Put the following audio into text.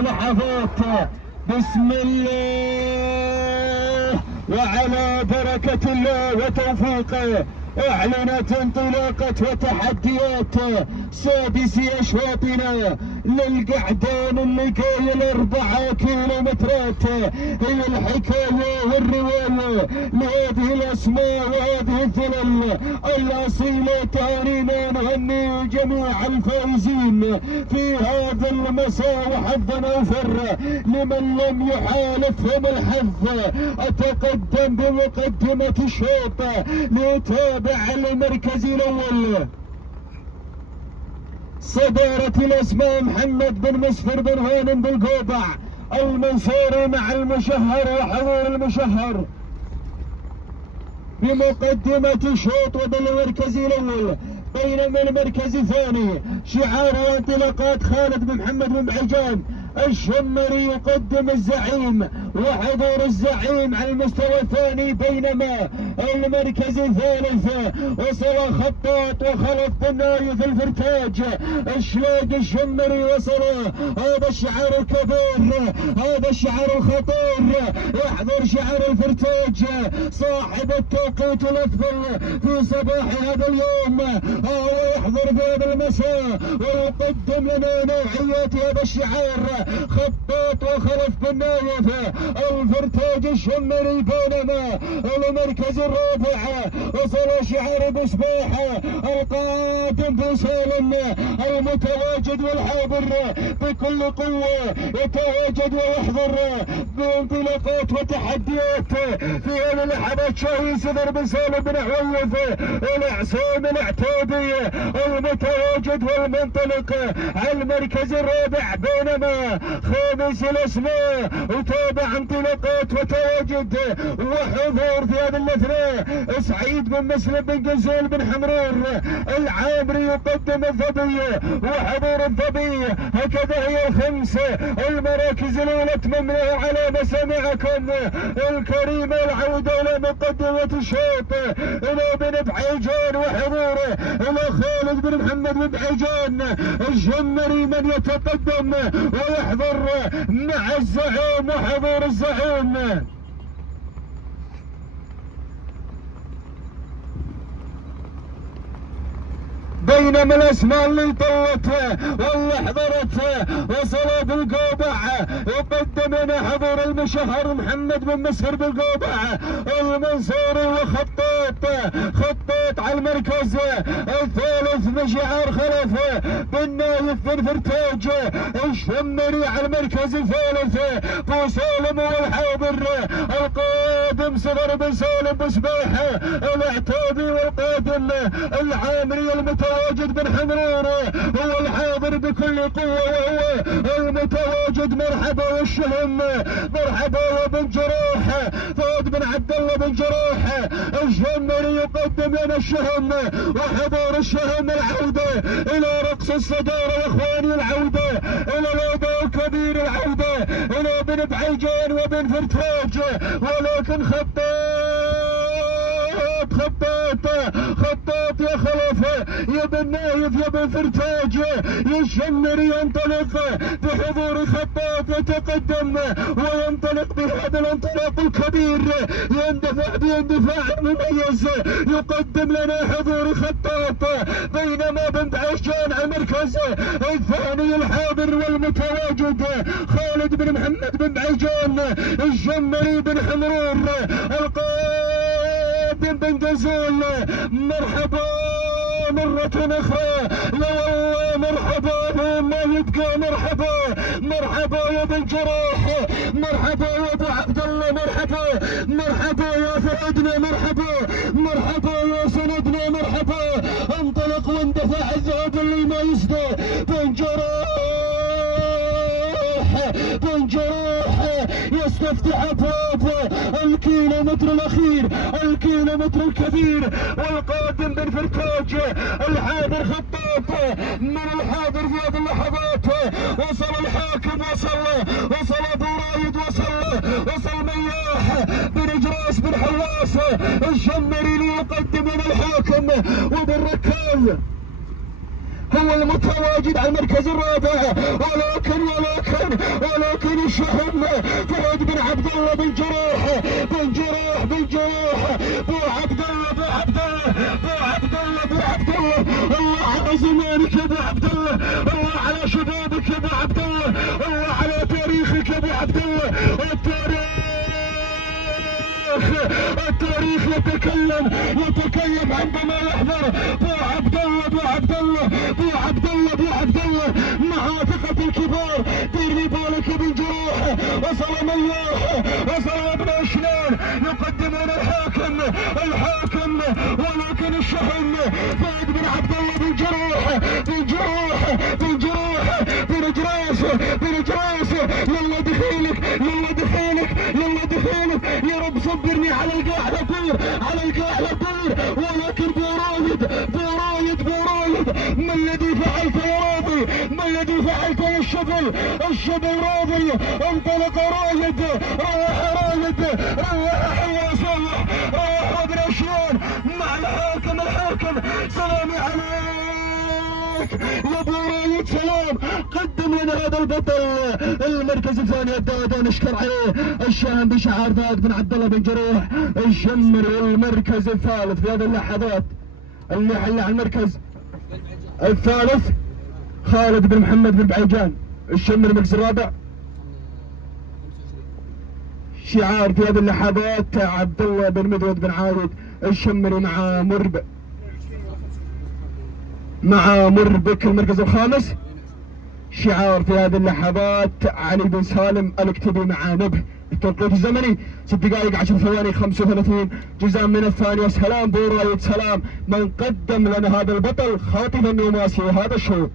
لحظات. بسم الله وعلى بركة الله وتوفيقه اعلنت انطلاقة وتحديات سادس اشواطنا للقعدان اللي قايل 4 كيلومترات. هي الحكاية والرواية لهذه الاسماء وهذه الثلل الاصيلة. تهانينا نهني جميع الفائزين في هذا المساء وحظا اوفر لمن لم يحالفهم الحظ. اتقدم بمقدمة الشوط ليتابع المركز الاول. صدارة الاسماء محمد بن مسفر بن غانم بالقوبع المنصوري مع المشهر وحضور المشهر بمقدمة الشوط وبالمركز الاول. بينما المركز الثاني شعار وانطلاقات خالد بن محمد بن بعجان الشمري يقدم الزعيم وحضور الزعيم على المستوى الثاني. بينما المركز الثالث وصل خطاط وخلف بن نايف الفرتاج الشلاق الشمري وصل. هذا الشعار الكبير، هذا الشعار الخطير. يحضر شعار الفرتاج صاحب التوقيت الافضل في صباح هذا اليوم، هو يحضر في هذا المساء ويقدم لنا نوعيات هذا الشعار. خطاط وخلف بن نايف الفرتاج الشمري. بينما المركز الرابع وصل شعار ابو سباحه القادم بن سالم المتواجد والحاضر بكل قوه، يتواجد ويحضر بانطلاقات وتحديات في هذه اللحظات. شاهي صدر بن سالم بن عويف العصام العتيبي المتواجد والمنطلق على المركز الرابع. بينما خامس الاسماء وتابع انطلاقات وتواجد وحضور في هذه الاثناء سعيد بن مسلم بن قزيل بن حمرور العامري يقدم الظبي وحضور الظبي. هكذا هي الخمس المراكز الاولى تممناها على مسامعكم الكريمه. العوده الى مقدمه الشوط الى بن بعيجان وحضوره الى خالد بن محمد بن بعيجان الجمري من يتقدم ويحضر مع الزعيم وحضور الزعيم. بينما الاسماء اللي طلت واللي حضرت وصلوا بالقوبع يقدم لنا حضور المشهر محمد بن مسهر بالقوبع المنصوري وخطاط. خطاط على المركز الثالث بشعار خلف بن نايف بن فرتاج الشمري على المركز الثالث. بو سالم والحاضر القادم صدر بن سالم بسباحه العتابي والقادم العامري المتواجد بن حمرور هو الحاضر بكل قوه وهو المتواجد. مرحبا والشهم، مرحبا وبن جراح فؤاد بن عبد الله بن جراح الجمري يقدم لنا الشهم وحضور الشهم. العوده الى رقص الصداره يا اخواني، العوده الى الاداء الكبير، العوده الى بن بعيجان وبن فرتاج. ولكن خطاط يا خلف يا بن نايف يا بن فرتاج يا الشمري ينطلق بحضور خطاط يتقدم وينطلق بهذا الانطلاق الكبير، يندفع باندفاع مميز يقدم لنا حضور خطاط. بينما بن بعيجان على المركز الثاني الحاضر والمتواجد خالد بن محمد بن بعيجان الجمري بن حمرور القادم بن قزيل. مرحبا مرة أخرى، لا والله مرحبا ما يبقى. مرحبا يا بن جراح، مرحبا يا ابو عبد الله، مرحبا يا فؤادنا، مرحبا يا سندنا، مرحبا. انطلق واندفع الذهب اللي ما يسدى بن جراح يستفتح ابواب الكيلومتر الاخير، الكيلومتر الكبير. والقادم بن فرتاج الحاضر خطاط من الحاضر في هذه اللحظات. وصل الحاكم، وصل ابو رايد، وصل مياح بن جراس بن حواس الشمري ليقدم لنا الحاكم وبن ركال. هو المتواجد على المركز الرابع، ولكن الشحن فريد بن عبد الله بن جروح بو عبد الله الله على زمانك يا ابو عبد الله، الله على شبابك يا ابو عبد الله، الله على تاريخك يا ابو عبد الله. التاريخ يتكلم عندما يحضر بو عبد الله مع ثقة الكبار. دير بالك بن جروح وصل مياح وصل ابن شنان يقدمون الحاكم، ولكن الشحن فهد بن عبد الله بن جروح بن جراس يلا دخيلك يا رب صبرني على القاع لا طير، ولكن بورايد ما الذي فعلته يا راضي؟ ما الذي فعلته يا الشبل راضي؟ انطلق رايد، روح حوا صالح، روح ابن شلون مع الحاكم. سلامي عليك يا ابو رايد، سلام. قدم لنا هذا البطل المركز الثاني الدادا نشكر عليه الشام بشعار فهد بن عبد الله بن جروح الشمري. والمركز الثالث في هذه اللحظات المحل على المركز الثالث خالد بن محمد بن بعيجان الشمري المركز الرابع. شعار في هذه اللحظات عبد الله بن مدود بن عايد الشمري مع مربك المركز الخامس. شعار في هذه اللحظات علي بن سالم الاكتبي مع نبه. التوقيت الزمني 6 دقائق 10 ثواني 35 جزء من الثانية. سلام بورايد، سلام من قدم لنا هذا البطل خاطفا يماسي هذا الشوط.